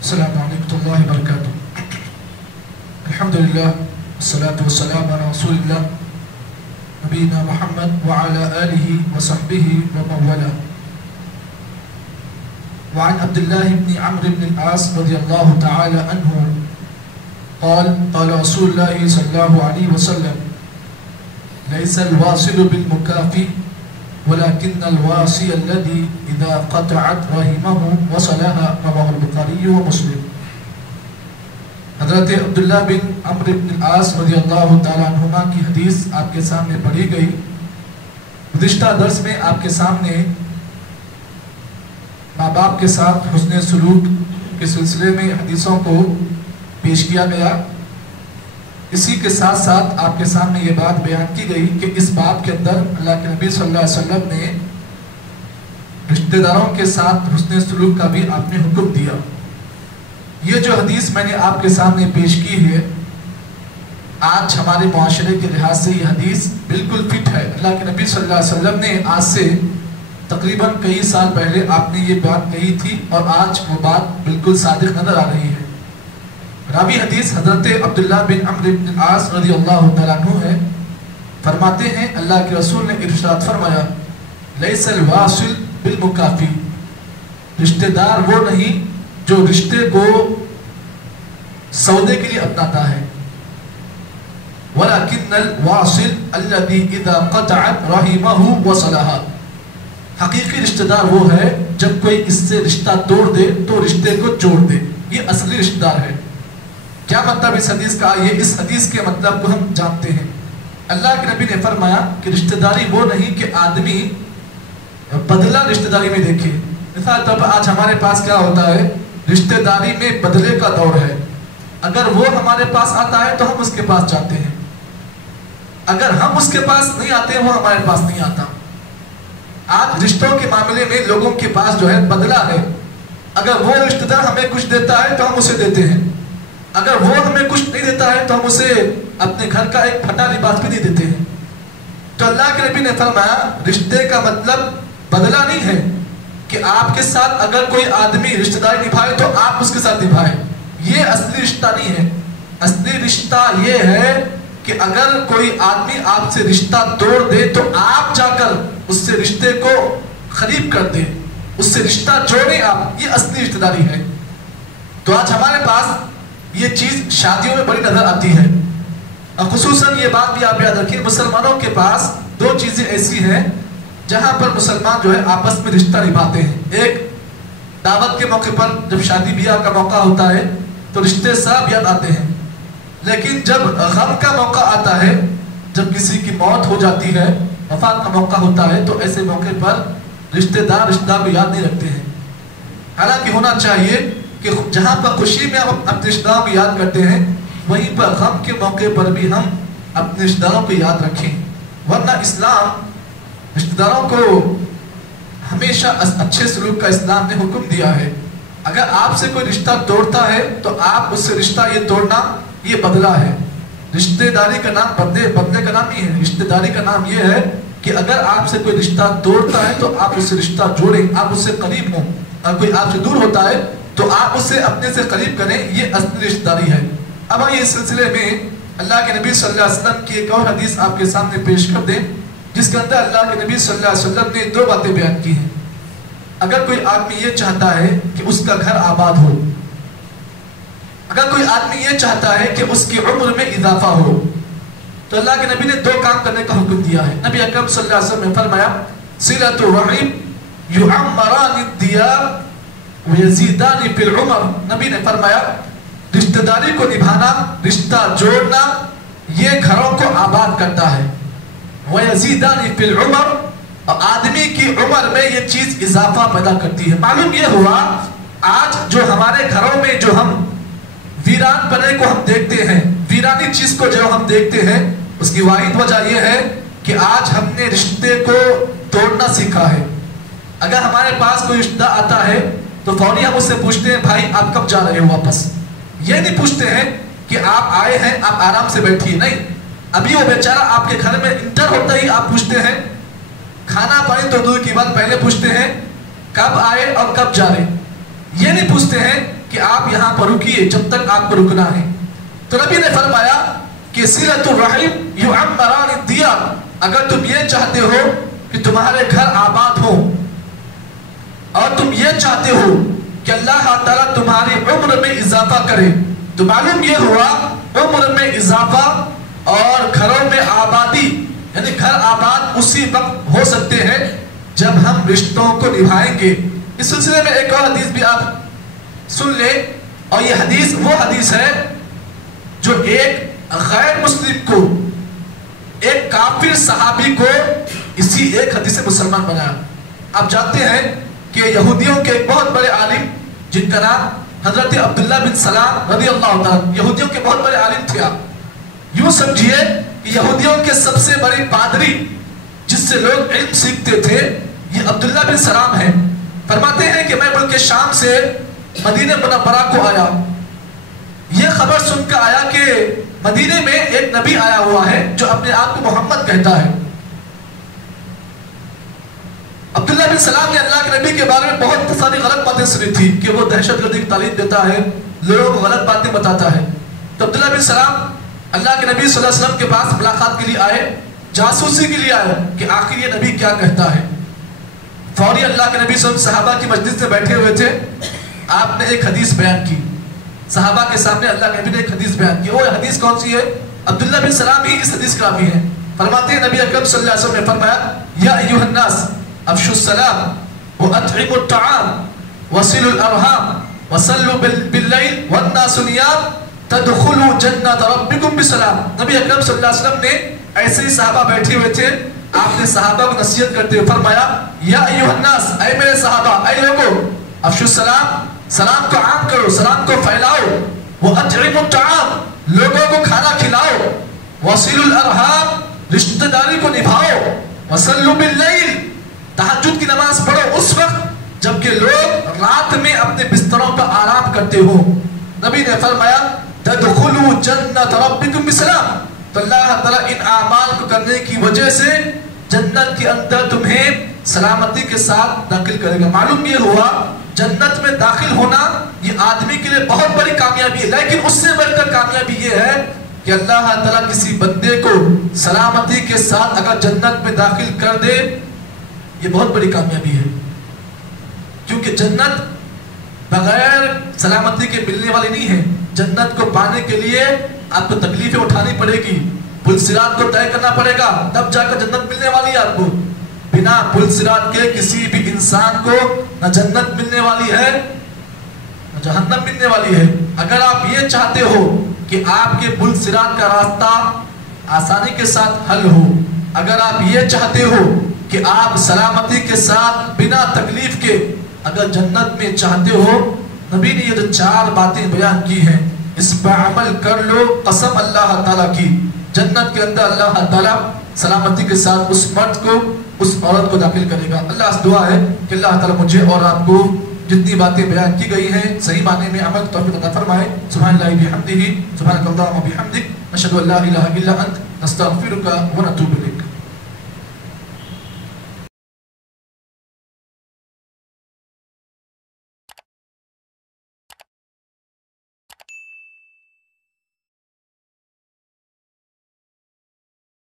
السلام علیکم اللہ وبرکاتہ۔ الحمدللہ والصلاة والسلام علی رسول اللہ نبینا محمد وعلی آلہ وصحبہ ومن والاه۔ وعن عبد الله بن عمرو بن العاص رضی اللہ تعالی عنہ قال قال رسول الله صلی اللہ علیہ وسلم ليس الواصل بالمكافئ ولكن الواصي الذي إذا قطعت رحمه وصلها، رواه البخاری ومسلم۔ حضرت عبداللہ بن عمرو بن العاص رضی اللہ تعالیٰ عنہما کی حدیث آپ کے سامنے پڑھی گئی۔ گزشتہ درس میں آپ کے سامنے ماں باپ کے ساتھ حسن سلوک کے سلسلے میں حدیثوں کو پیش کیا گیا۔ اسی کے ساتھ ساتھ آپ کے سامنے یہ بات بیان کی گئی کہ اس باب کے اندر اللہ کے نبی صلی اللہ علیہ وسلم نے رشتہ داروں کے ساتھ حسن سلوک کا بھی آپ نے حکم دیا۔ یہ جو حدیث میں نے آپ کے سامنے پیش کی ہے، آج ہمارے معاشرے کے لحاظ سے یہ حدیث بالکل فٹ ہے۔ اللہ کے نبی صلی اللہ علیہ وسلم نے آج سے تقریباً کئی سال پہلے آپ نے یہ بات کہی تھی اور آج وہ بات بالکل صادق نظر آ رہی ہے۔ راوی حدیث حضرت عبداللہ بن عمرو بن العاص رضی اللہ تعالیٰ عنہ ہے۔ فرماتے ہیں اللہ کے رسول نے ارشاد فرمایا لیس الواصل بالمکافی، رشتہ دار وہ نہیں جو رشتے کو سودے کے لیے اپناتا ہے، وَلَكِنَّ الْوَاصِلْ الَّذِي إِذَا قَطَعَتْ رَحِمَهُ وَصَلَهَا، حقیقی رشتہ دار وہ ہے جب کوئی اس سے رشتہ توڑ دے تو رشتے کو جوڑ دے، یہ اصلی رشتہ دار ہے۔ کیا مطلب اس حدیث کا؟ یہ اس حدیث کے مطلب کو ہم جانتے ہیں۔ اللہ کے نبی نے فرمایا کہ رشتہ داری وہ نہیں کہ آدمی بدلہ رشتہ داری میں دیکھے۔ مثال طور پر آج ہمارے پاس کیا ہوتا ہے، رشتہ داری میں بدلے کا دور ہے۔ اگر وہ ہمارے پاس آتا ہے تو ہم اس کے پاس جاتے ہیں، اگر ہم اس کے پاس نہیں آتے وہ ہمارے پاس نہیں آتا۔ آج رشتوں کے معاملے میں لوگوں کے پاس جو ہے بدلہ ہے۔ اگر وہ رشتہ دار ہمیں کچھ دیتا ہے تو ہم اسے دیتے ہیں، اگر وہ ہمیں کچھ نہیں دیتا ہے تو ہم اسے اپنے گھر کا ایک پھٹا لباس بھی نہیں دیتے ہیں۔ تو اللہ کے نبی نے فرمایا رشتے کا مطلب بدلہ نہیں ہے کہ آپ کے ساتھ اگر کوئی آدمی رشتہ داری نبھائے تو آپ اس کے ساتھ نبھائے، یہ اصلی رشتہ نہیں ہے۔ اصلی رشتہ یہ ہے کہ اگر کوئی آدمی آپ سے رشتہ توڑ دے تو آپ جا کر اس سے رشتے کو قریب کر دیں، اس سے رشتہ جوڑیں آپ، یہ اصلی رشتہ داری ہے۔ تو آج ہمارے پاس یہ چیز شادیوں میں بڑی نظر آتی ہے، اور خصوصاً یہ بات بھی آپ یاد رکھیں مسلمانوں کے پاس دو چیزیں ایسی ہیں جہاں پر مسلمان جو ہے آپس میں رشتہ نبھاتے ہیں۔ ایک دعوت کے موقع پر جب شادی بیاہ کا موقع ہوتا ہے تو رشتے سب یاد آتے ہیں، لیکن جب غم کا موقع آتا ہے، جب کسی کی موت ہو جاتی ہے، وفات کا موقع ہوتا ہے، تو ایسے موقع پر رشتہ دار کو یاد نہیں رکھتے ہیں۔ حالانکہ ہونا چاہیے کہ جہاں پر خوشی میں ہم اپنے رشتہ داروں کو یاد کرتے ہیں، وہیں پر غم کے موقع پر بھی ہم اپنے رشتہ داروں کو یاد رکھیں، ورنہ اسلام رشتہ داروں کو ہمیشہ اچھے سلوک کا اسلام نے حکم دیا ہے۔ اگر آپ سے کوئی رشتہ توڑتا ہے تو آپ اس سے رشتہ یہ توڑنا یہ بدلہ ہے۔ رشتہ داری کا نام بدلے کا نام نہیں ہے، رشتہ داری کا نام یہ ہے کہ اگر آپ سے کوئی رشتہ توڑتا ہے تو آپ اس سے رشتہ جوڑیں، آپ اس سے قریب ہوں۔ اگر کوئی آپ سے دور ہوتا ہے تو آپ اسے اپنے سے قریب کریں، یہ اصلی رشتہ داری ہے۔ اب آئیے اس سلسلے میں اللہ کے نبی صلی اللہ علیہ وسلم کی ایک اور حدیث آپ کے سامنے پیش کر دیں، جس کے اندر اللہ کے نبی صلی اللہ علیہ وسلم نے دو باتیں بیان کی ہیں۔ اگر کوئی آدمی یہ چاہتا ہے کہ اس کا گھر آباد ہو، اگر کوئی آدمی یہ چاہتا ہے کہ اس کی عمر میں اضافہ ہو، تو اللہ کے نبی نے دو کام کرنے کا حکم دیا ہے۔ نبی اکرم صلی اللہ علیہ وسلم نے فرمایا صلۃ الرحم یعمران الدیار ویزیدان فی العمر، نبی نے فرمایا رشتہ داری کو نبھانا، رشتہ جوڑنا، یہ گھروں کو آباد کرتا ہے۔ ویزیدان فی العمر، اور آدمی کی عمر میں یہ چیز اضافہ پیدا کرتی ہے۔ معلوم یہ ہوا آج جو ہمارے گھروں میں جو ہم ویران پنے کو ہم دیکھتے ہیں، ویرانی چیز کو جو ہم دیکھتے ہیں، اس کی واحد وجہ یہ ہے کہ آج ہم نے رشتے کو توڑنا سیکھا ہے۔ اگر ہمارے پاس کوئی رشتہ آتا ہے تو فوری ہم اس سے پوچھتے ہیں بھائی آپ کب جا رہے ہو واپس، یہ نہیں پوچھتے ہیں کہ آپ آئے ہیں آپ آرام سے بیٹھیے، نہیں، ابھی وہ بیچارہ آپ کے گھر میں انٹر ہوتا ہی آپ پوچھتے ہیں، کھانا پانی تو دور کی بات، پہلے پوچھتے ہیں کب آئے اور کب جا رہے۔ یہ نہیں پوچھتے ہیں کہ آپ یہاں پر رکیے جب تک آپ کو رکنا ہے. تو نبی نے فرمایا کہ صلۃ الرحم یعمران الدیار، اگر تم یہ چاہتے ہو کہ تمہارے گھر آباد ہو اور تم یہ چاہتے ہو کہ اللہ تعالیٰ تمہاری عمر میں اضافہ کرے، تو معلوم یہ ہوا عمر میں اضافہ اور گھروں میں آبادی، یعنی گھر آباد اسی وقت ہو سکتے ہیں جب ہم رشتوں کو نبھائیں گے. اس سلسلے میں ایک اور حدیث بھی آپ سن لیں، اور یہ حدیث وہ حدیث ہے جو ایک غیر مسلم کو، ایک کافر صحابی کو اسی ایک حدیث سے مسلمان بنایا. آپ جانتے ہیں کہ یہودیوں کے ایک بہت بڑے عالم جن کا نام حضرت عبداللہ بن سلام رضی اللہ تعالیٰ، یہودیوں کے بہت بڑے عالم تھے. آپ یوں سمجھیے کہ یہودیوں کے سب سے بڑے پادری جس سے لوگ علم سیکھتے تھے یہ عبداللہ بن سلام ہیں. فرماتے ہیں کہ میں ملک شام سے مدینہ منورہ کو آیا، یہ خبر سن کر آیا کہ مدینے میں ایک نبی آیا ہوا ہے جو اپنے آپ کو محمد کہتا ہے. عبداللہ بن سلام نے اللہ کے نبی کے بارے میں بہت ساری غلط باتیں سنی تھی کہ وہ دہشت گردی کی تعلیم دیتا ہے، لوگوں کو غلط باتیں بتاتا ہے. تو عبداللہ بن سلام اللہ کے نبی صلی اللہ علیہ وسلم کے پاس ملاقات کے لیے آئے، جاسوسی کے لیے آئے کہ آخر یہ نبی کیا کہتا ہے. فوری اللہ کے نبی صلی اللہ علیہ وسلم صحابہ کی مجلس میں بیٹھے ہوئے تھے، آپ نے ایک حدیث بیان کی صحابہ کے سامنے. اللہ کے نبی نے ایک حدیث بیان کی. وہ حدیث کون سی ہے؟ عبداللہ بن سلام ہی اس حدیث کا راوی ہے. فرماتے ہیں نبی اکرم صلی اللہ علیہ وسلم نے فرمایا یا ایھا الناس افشوا السلام واطعموا الطعام وصلوا الارحام وصلوا باللیل والناس نیام تدخلوا جنت ربکم بسلام. نبی اکرم صلی اللہ علیہ وسلم نے ایسے ہی صحابہ بیٹھے ہوئے تھے، آپ نے صحابہ کو نصیحت کرتے ہوئے فرمایا یا ایھا الناس، اے میرے صحابہ، اے لوگو، افشوا السلام، سلام کو عام کرو، سلام کو پھیلاؤ، واطعموا الطعام، لوگوں کو کھانا کھلاؤ، وصلوا الارحام، رشتہ داری کو نبھاؤ، وصلوا باللیل، تہجد کی نماز پڑھو اس وقت جبکہ لوگ رات میں اپنے بستروں پر آرام کرتے ہو. نبی نے فرمایا تدخلوا جنت ربکم بسلام، تو اللہ تعالیٰ ان اعمال کو کرنے کی وجہ سے جنت کے اندر تمہیں سلامتی کے ساتھ داخل کرے گا. معلوم یہ ہوا جنت میں داخل ہونا یہ آدمی کے لیے بہت بڑی کامیابی ہے، لیکن اس سے بڑھ کر کامیابی یہ ہے کہ اللہ تعالیٰ کسی بندے کو سلامتی کے ساتھ اگر جنت میں داخل کر دے، یہ بہت بڑی کامیابی ہے. کیونکہ جنت بغیر سلامتی کے ملنے والی نہیں ہے. جنت کو پانے کے لیے آپ کو تکلیفیں اٹھانی پڑے گی، پل صراط کو طے کرنا پڑے گا، تب جا کر جنت ملنے والی ہے. آپ کو بنا پل صراط کے کسی بھی انسان کو نہ جنت ملنے والی ہے نہ جہنم ملنے والی ہے. اگر آپ یہ چاہتے ہو کہ آپ کے پل صراط کا راستہ آسانی کے ساتھ حل ہو، اگر آپ یہ چاہتے ہو کہ آپ سلامتی کے ساتھ بنا تکلیف کے اگر جنت میں چاہتے ہو، نبی نے یہ جو 4 باتیں بیان کی ہیں اس پر عمل کر لو. قسم اللہ تعالیٰ کی جنت کے اندر اللہ تعالیٰ سلامتی کے ساتھ اس مرد کو، اس عورت کو داخل کرے گا. اللہ سے دعا ہے کہ اللہ تعالیٰ مجھے اور آپ کو جتنی باتیں بیان کی گئی ہیں صحیح معنی میں عمل توفیق عطا فرمائے. سبحان اللہ بحمدہ، سبحانک اللہم وبحمدک، نشہد ان لا الہ الا انت، نستغفرک ونتوب الیک.